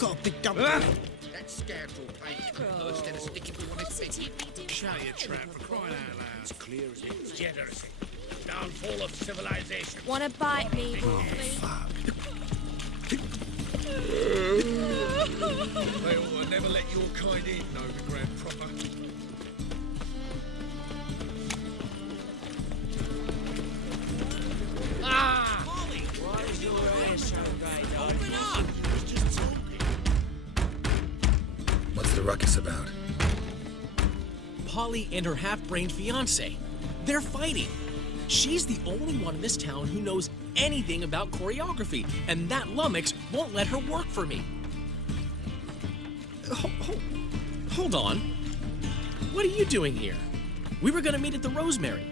got a big dump. That scoundrel paid colour instead of sticking to one his feet. Shut your trap for crying out loud. It's clear as it's degeneracy. Downfall of civilization. Wanna bite me, Wolfie? They ought to never let your kind in, overgrown proper. Ah! Polly, why is your ass so great? Open up! What's the ruckus about? Polly and her half-brained fiancé. They're fighting. She's the only one in this town who knows anything about choreography, and that lummox won't let her work for me. Hold on. What are you doing here? We were gonna meet at the Rosemary.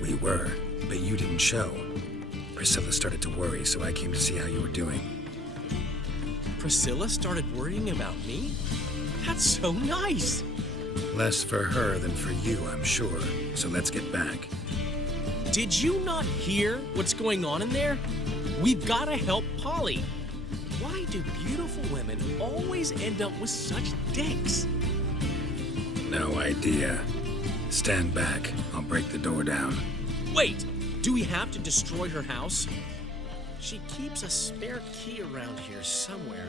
We were, but you didn't show. Priscilla started to worry, so I came to see how you were doing. Priscilla started worrying about me? That's so nice. Less for her than for you, I'm sure. So let's get back. Did you not hear what's going on in there? We've got to help Polly. Why do beautiful women always end up with such dicks? No idea. Stand back. I'll break the door down. Wait, do we have to destroy her house? She keeps a spare key around here somewhere.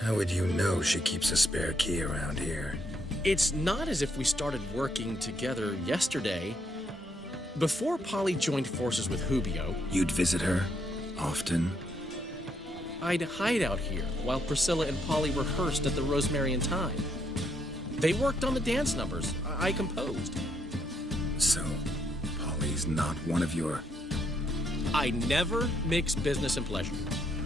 How would you know she keeps a spare key around here? It's not as if we started working together yesterday. Before Polly joined forces with Hubio, You'd visit her? Often? I'd hide out here while Priscilla and Polly rehearsed at the Rosemary and Thyme. They worked on the dance numbers I composed. So, Polly's not one of your... I never mix business and pleasure.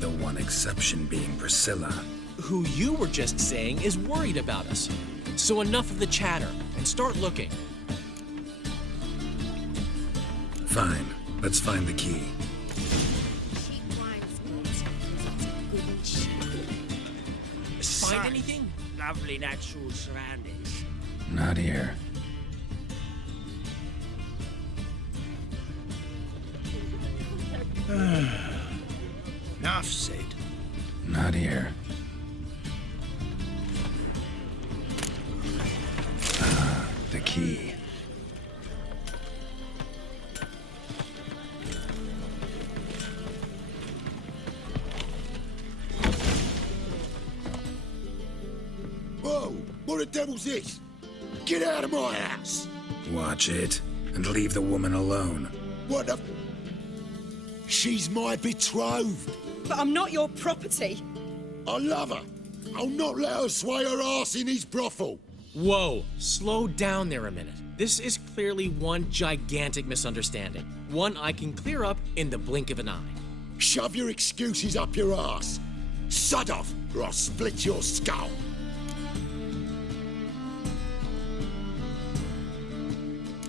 The one exception being Priscilla. Who you were just saying is worried about us. So enough of the chatter and start looking. Fine. Let's find the key. She winds me because it's good and cheap. Find anything? Lovely natural surroundings. Not here. Enough said. Not here. The key. Whoa! What the devil's this? Get out of my house! Watch it, and leave the woman alone. What the... She's my betrothed. But I'm not your property. I love her. I'll not let her sway her ass in his brothel. Whoa, slow down there a minute. This is clearly one gigantic misunderstanding. One I can clear up in the blink of an eye. Shove your excuses up your ass. Sod off, or I'll split your skull.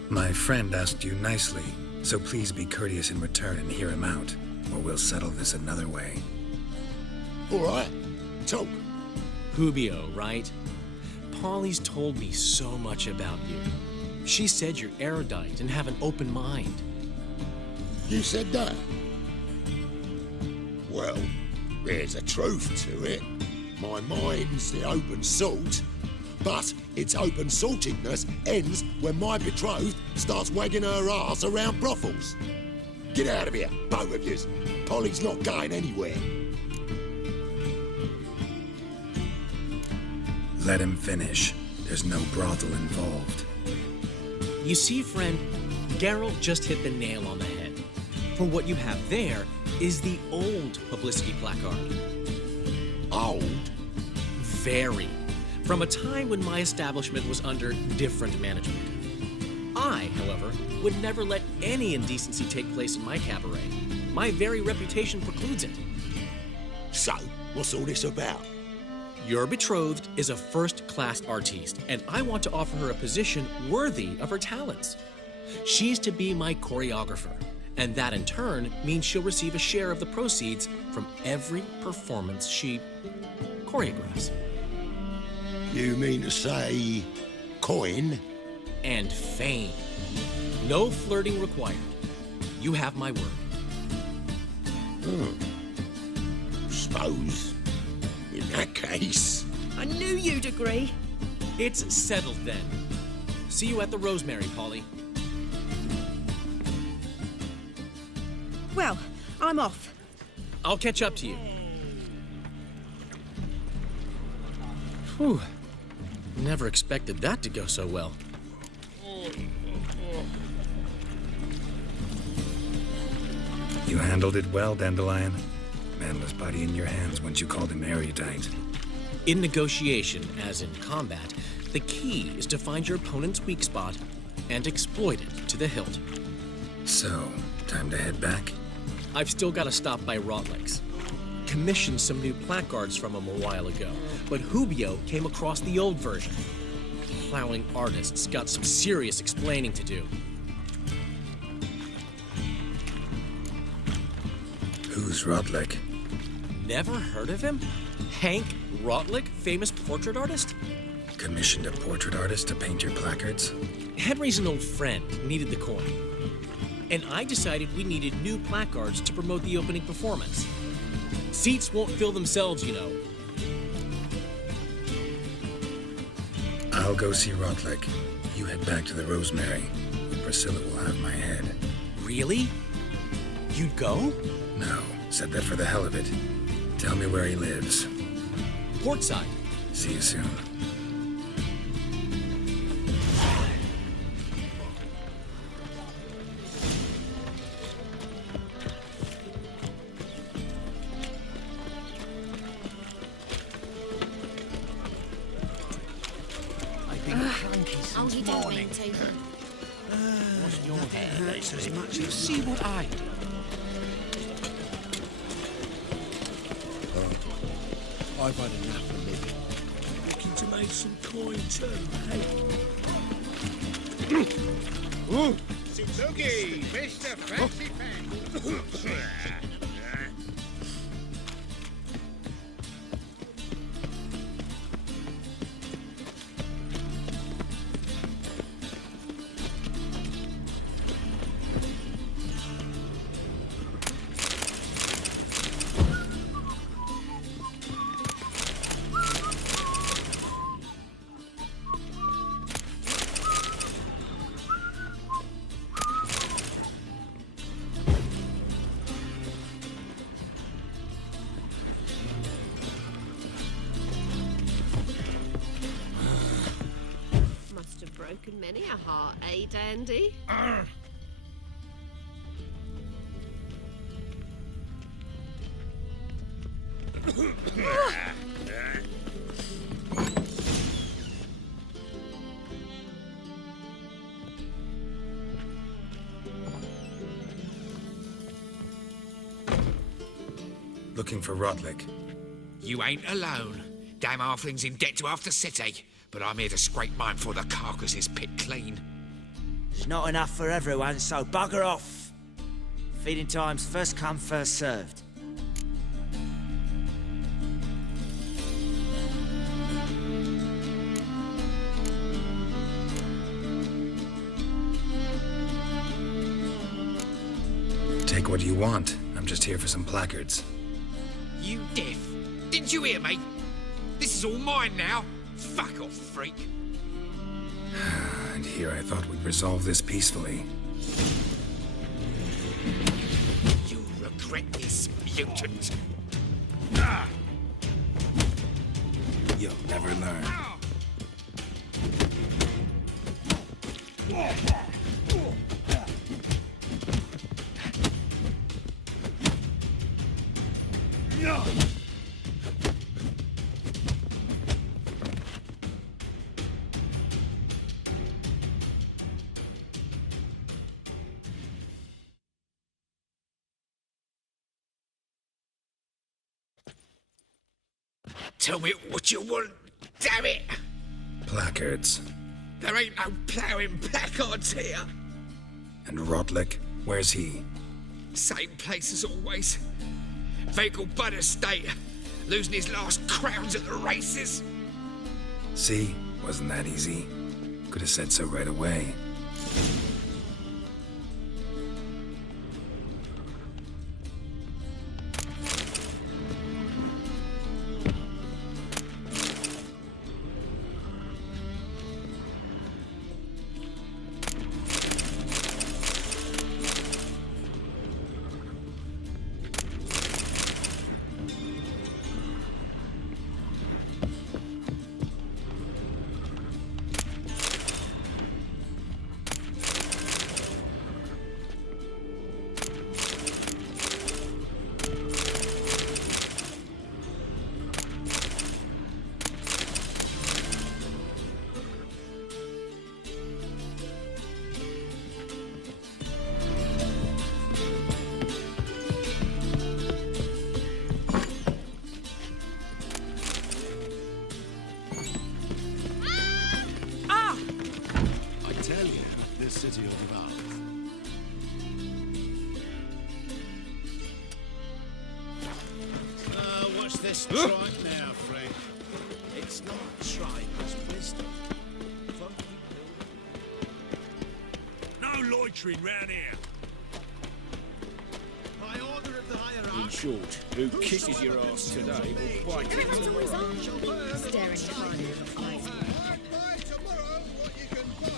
My friend asked you nicely, so please be courteous in return and hear him out, or we'll settle this another way. All right, talk. Hubio, right? Polly's told me so much about you. She said you're erudite and have an open mind. You said that? Well, there's a truth to it. My mind's the open salt, but its open saltedness ends when my betrothed starts wagging her ass around brothels. Get out of here, both of yous. Polly's not going anywhere. Let him finish. There's no brothel involved. You see, friend, Geralt just hit the nail on the head. For what you have there is the old publicity placard. Old? Very. From a time when my establishment was under different management. I, however, would never let any indecency take place in my cabaret. My very reputation precludes it. So, what's all this about? Your betrothed is a first-class artiste, and I want to offer her a position worthy of her talents. She's to be my choreographer, and that in turn means she'll receive a share of the proceeds from every performance she choreographs. You mean to say coin? And fame. No flirting required. You have my word. Suppose, in that case... I knew you'd agree. It's settled then. See you at the Rosemary, Polly. Well, I'm off. I'll catch up to you. Whew. Never expected that to go so well. You handled it well, Dandelion. Man was body in your hands once you called him erudite. In negotiation, as in combat, the key is to find your opponent's weak spot and exploit it to the hilt. So, time to head back? I've still got to stop by Rotlick's. Commissioned some new placards from him a while ago, but Hubio came across the old version. Plowing artists got some serious explaining to do. Who's Rotlick? Never heard of him? Hank Rotlick, famous portrait artist? Commissioned a portrait artist to paint your placards? Henry's an old friend, needed the coin. And I decided we needed new placards to promote the opening performance. Seats won't fill themselves, you know. I'll go see Rotlick. You head back to the Rosemary. Priscilla will have my head. Really? You'd go? No, said that for the hell of it. Tell me where he lives. Portside. See you soon. Oh, you don't mean to. Your hair lace as much as... See what I do? I've had enough of living. Looking to make some coin too, hey? Looky, Mr. Fancy Pants. Must have broken many a heart, eh, Dandy? Looking for Rotlick. You ain't alone. Damn halfling's in debt to half the city. But I'm here to scrape mine before the carcass is picked clean. There's not enough for everyone, so bugger off. Feeding time's first come, first served. Take what you want. I'm just here for some placards. You deaf? Didn't you hear me? This is all mine now. Fuck off, freak. And here I thought we'd resolve this peacefully. You'll regret this, mutant. You'll never learn. Tell me what you want, damn it! Placards. There ain't no ploughing placards here. And Rotlick, where's he? Same place as always. Vehicle Bud estate. Losing his last crowns at the races. See? Wasn't that easy? Could have said so right away. Just try it now, Frank. It's not tried, it's wisdom. No loitering round here. By order of the hierarchy. In short, who kisses your ass today will bite you tomorrow. Staring hard in the face. Buy tomorrow what you can buy.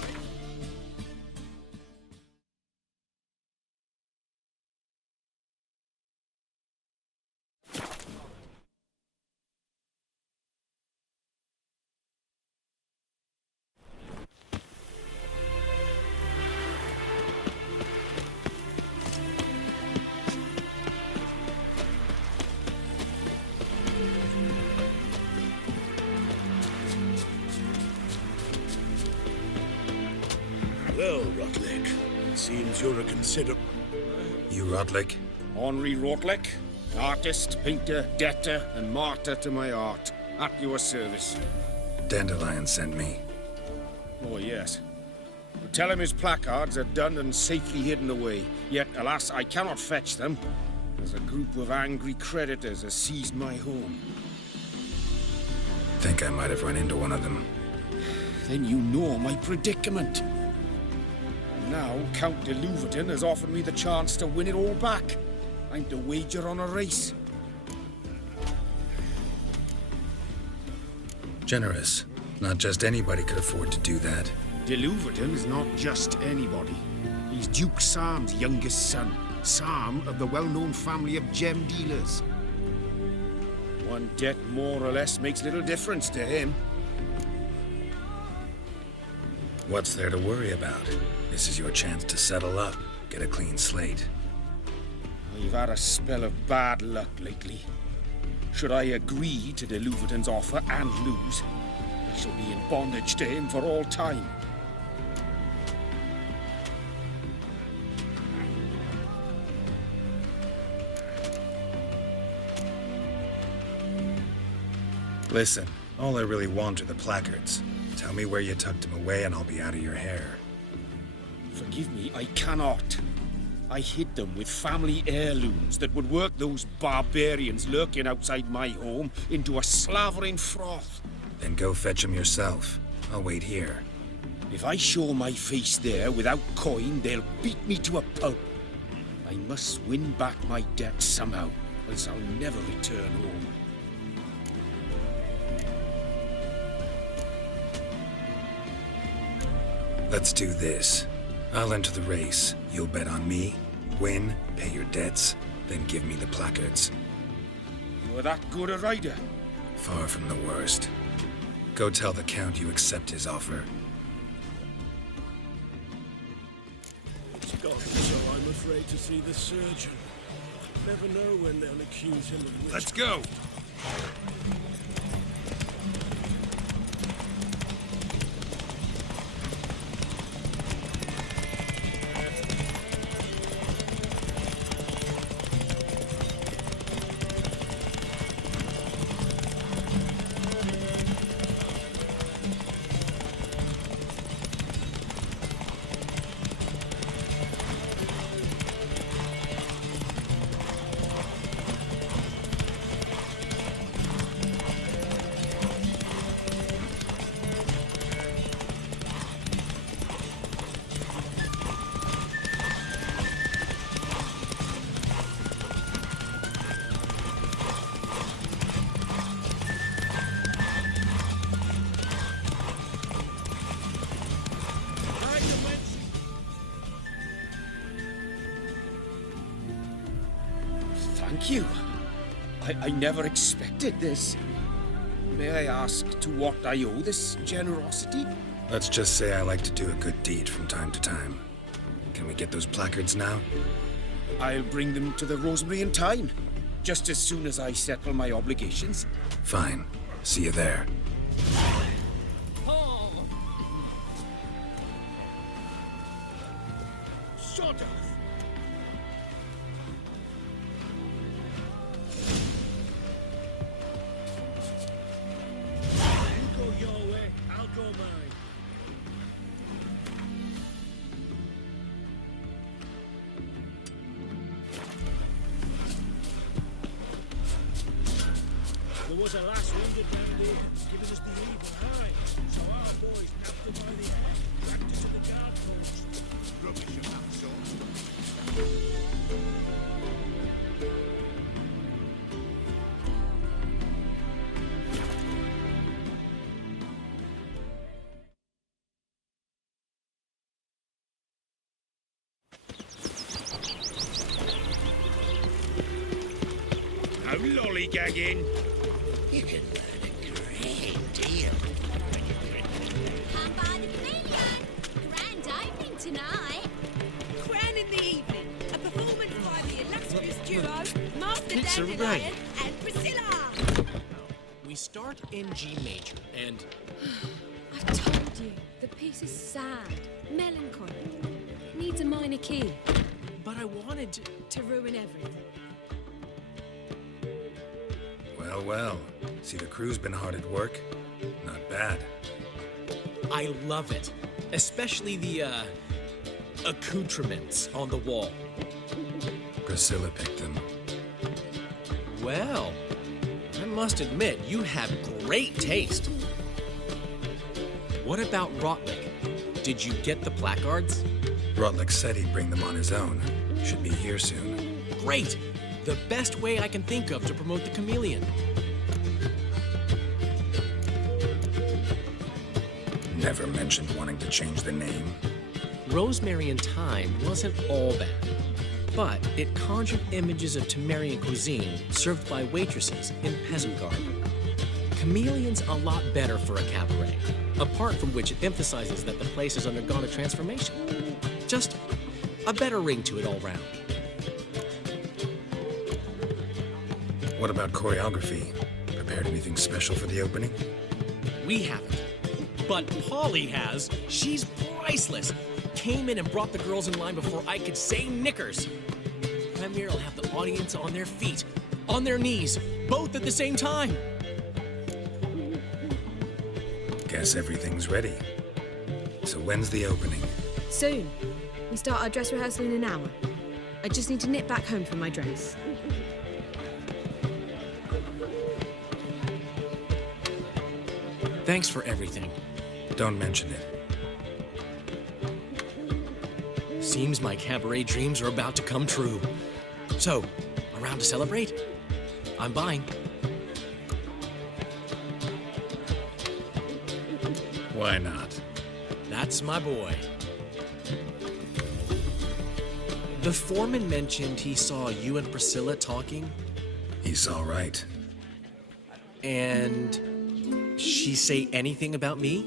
Well, Rotlick, it seems you're a considerable... You Rotlick? Henri Rotlick, artist, painter, debtor, and martyr to my art. At your service. Dandelion sent me. Oh, yes. Tell him his placards are done and safely hidden away. Yet, alas, I cannot fetch them, as a group of angry creditors has seized my home. Think I might have run into one of them. Then you know my predicament. And now, Count de Louverton has offered me the chance to win it all back. I'm to wager on a race. Generous. Not just anybody could afford to do that. De Louverton is not just anybody. He's Duke Sam's youngest son. Sam of the well-known family of gem dealers. One debt more or less makes little difference to him. What's there to worry about? This is your chance to settle up, get a clean slate. I've had a spell of bad luck lately. Should I agree to de Louverton's offer and lose, I shall be in bondage to him for all time. Listen, all I really want are the placards. Tell me where you tucked them away and I'll be out of your hair. Forgive me, I cannot. I hid them with family heirlooms that would work those barbarians lurking outside my home into a slavering froth. Then go fetch them yourself. I'll wait here. If I show my face there without coin, they'll beat me to a pulp. I must win back my debt somehow, else I'll never return home. Let's do this. I'll enter the race. You'll bet on me, win, pay your debts, then give me the placards. You're that good a rider? Far from the worst. Go tell the Count you accept his offer. It's gone, so I'm afraid to see the surgeon. Never know when they'll accuse him of witchcraft. Let's go! Thank you. I never expected this. May I ask to what I owe this generosity? Let's just say I like to do a good deed from time to time. Can we get those placards now? I'll bring them to the Rosemary in time, just as soon as I settle my obligations. Fine. See you there. Sod off! You go your way, I'll go mine. was a lass wounded down there, giving us the evil eye. So our boys nabbed her by the hair, dragged her to the guard post. Rubbish of that sort. No lollygagging. You can learn a great deal. Come by the Chameleon. Grand opening tonight. Crown in the evening. A performance by the illustrious duo, Master It's a Dandelion right. and Priscilla. We start in G major, and I've told you, the piece is sad, melancholy. It needs a minor key but I wanted to ruin everything. Well, well. See, the crew's been hard at work. Not bad. I love it, especially the accoutrements on the wall. Priscilla picked them. Well, I must admit, you have great taste. What about Rotlick? Did you get the placards? Rotlick said he'd bring them on his own. Should be here soon. Great! The best way I can think of to promote the Chameleon. Never mentioned wanting to change the name. Rosemary and Thyme wasn't all bad, but it conjured images of Temerian cuisine served by waitresses in peasant garb. Chameleon's a lot better for a cabaret, apart from which it emphasizes that the place has undergone a transformation. Just a better ring to it all round. What about choreography? Prepared anything special for the opening? We haven't. But Polly has. She's priceless. Came in and brought the girls in line before I could say knickers. Premier will have the audience on their feet, on their knees, both at the same time. Guess everything's ready. So when's the opening? Soon. We start our dress rehearsal in an hour. I just need to nip back home for my dress. Thanks for everything. Don't mention it. Seems my cabaret dreams are about to come true. So, around to celebrate? I'm buying. Why not? That's my boy. The foreman mentioned he saw you and Priscilla talking, He's all right. and she say anything about me?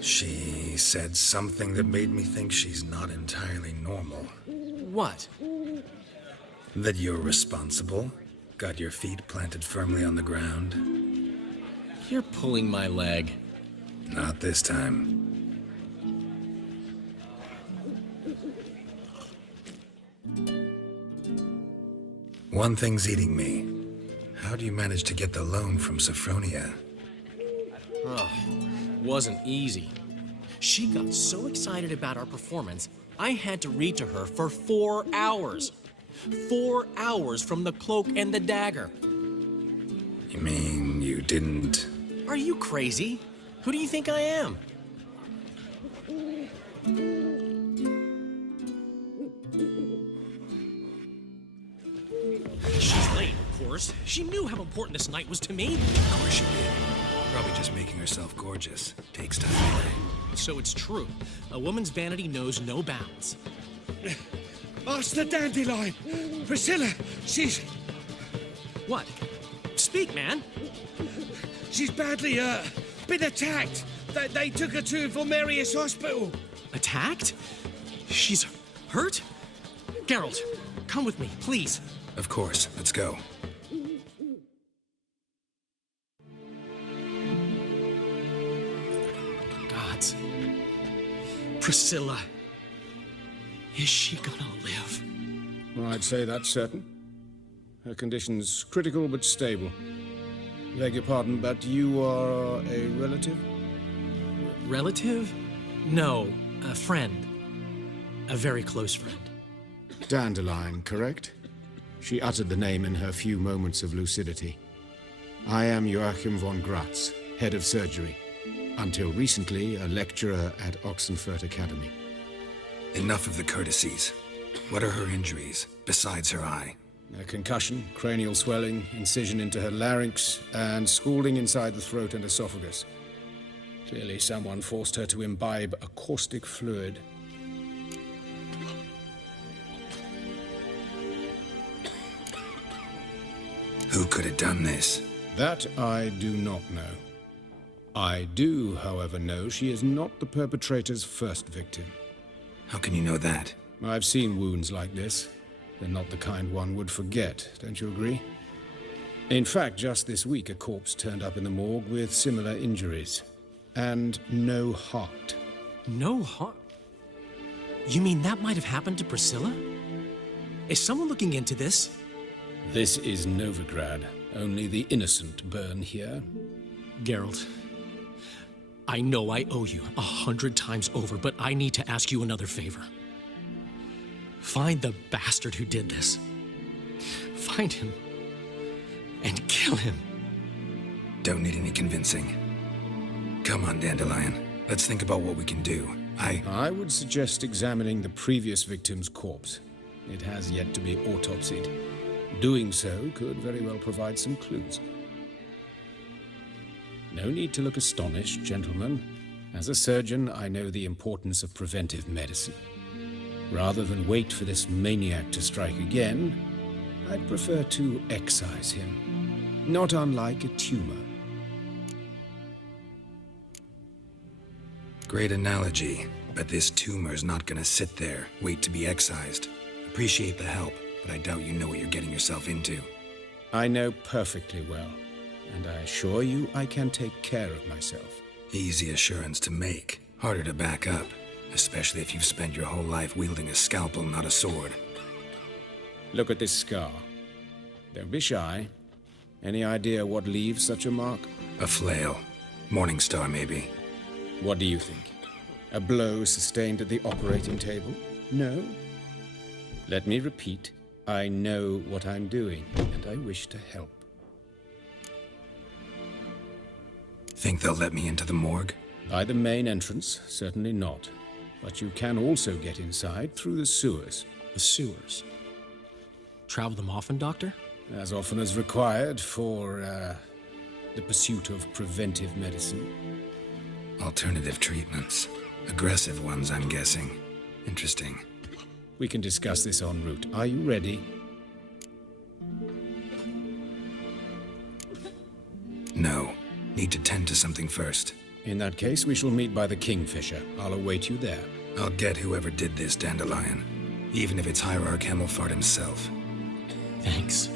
She said something that made me think she's not entirely normal. What? That you're responsible, got your feet planted firmly on the ground. You're pulling my leg. Not this time. One thing's eating me. How do you manage to get the loan from Sophronia? Ugh, wasn't easy. She got so excited about our performance, I had to read to her for 4 hours. 4 hours from the Cloak and the Dagger. You mean you didn't... Are you crazy? Who do you think I am? She's late, of course. She knew how important this night was to me. Of course she did. Probably just making herself gorgeous. Takes time away. So it's true. A woman's vanity knows no bounds. Master Dandelion! Priscilla, she's What? Speak, man. she's badly, been attacked. They took her to Vulmerius Hospital. Attacked? She's hurt? Geralt, come with me, please. Of course. Let's go. Gods. Priscilla. Is she gonna live? I'd say that's certain. Her condition's critical but stable. Beg your pardon, but you are a relative? Relative? No, a friend. A very close friend. Dandelion, correct? She uttered the name in her few moments of lucidity. I am Joachim von Gratz, head of surgery. Until recently, a lecturer at Oxenfurt Academy. Enough of the courtesies. What are her injuries, besides her eye? A concussion, cranial swelling, incision into her larynx, and scalding inside the throat and esophagus. Clearly someone forced her to imbibe a caustic fluid. Who could have done this? That I do not know. I do, however, know she is not the perpetrator's first victim. How can you know that? I've seen wounds like this. They're not the kind one would forget, don't you agree? In fact, just this week, a corpse turned up in the morgue with similar injuries. And no heart. No heart? You mean that might have happened to Priscilla? Is someone looking into this? This is Novigrad. Only the innocent burn here. Geralt, I know I owe you 100 times over, but I need to ask you another favor. Find the bastard who did this. Find him and kill him. Don't need any convincing. Come on, Dandelion. Let's think about what we can do. I would suggest examining the previous victim's corpse. It has yet to be autopsied. Doing so could very well provide some clues. No need to look astonished, gentlemen. As a surgeon, I know the importance of preventive medicine. Rather than wait for this maniac to strike again, I'd prefer to excise him. Not unlike a tumor. Great analogy, but this tumor's not gonna sit there, wait to be excised. Appreciate the help, but I doubt you know what you're getting yourself into. I know perfectly well, and I assure you I can take care of myself. Easy assurance to make, harder to back up, especially if you've spent your whole life wielding a scalpel, not a sword. Look at this scar. Don't be shy. Any idea what leaves such a mark? A flail. Morningstar, maybe. What do you think? A blow sustained at the operating table? No? Let me repeat. I know what I'm doing, and I wish to help. Think they'll let me into the morgue? By the main entrance, certainly not. But you can also get inside through the sewers. The sewers? Travel them often, Doctor? As often as required for, the pursuit of preventive medicine. Alternative treatments. Aggressive ones, I'm guessing. Interesting. We can discuss this en route. Are you ready? No. Need to tend to something first. In that case, we shall meet by the Kingfisher. I'll await you there. I'll get whoever did this, Dandelion. Even if it's Hierarch Hemelfart himself. Thanks.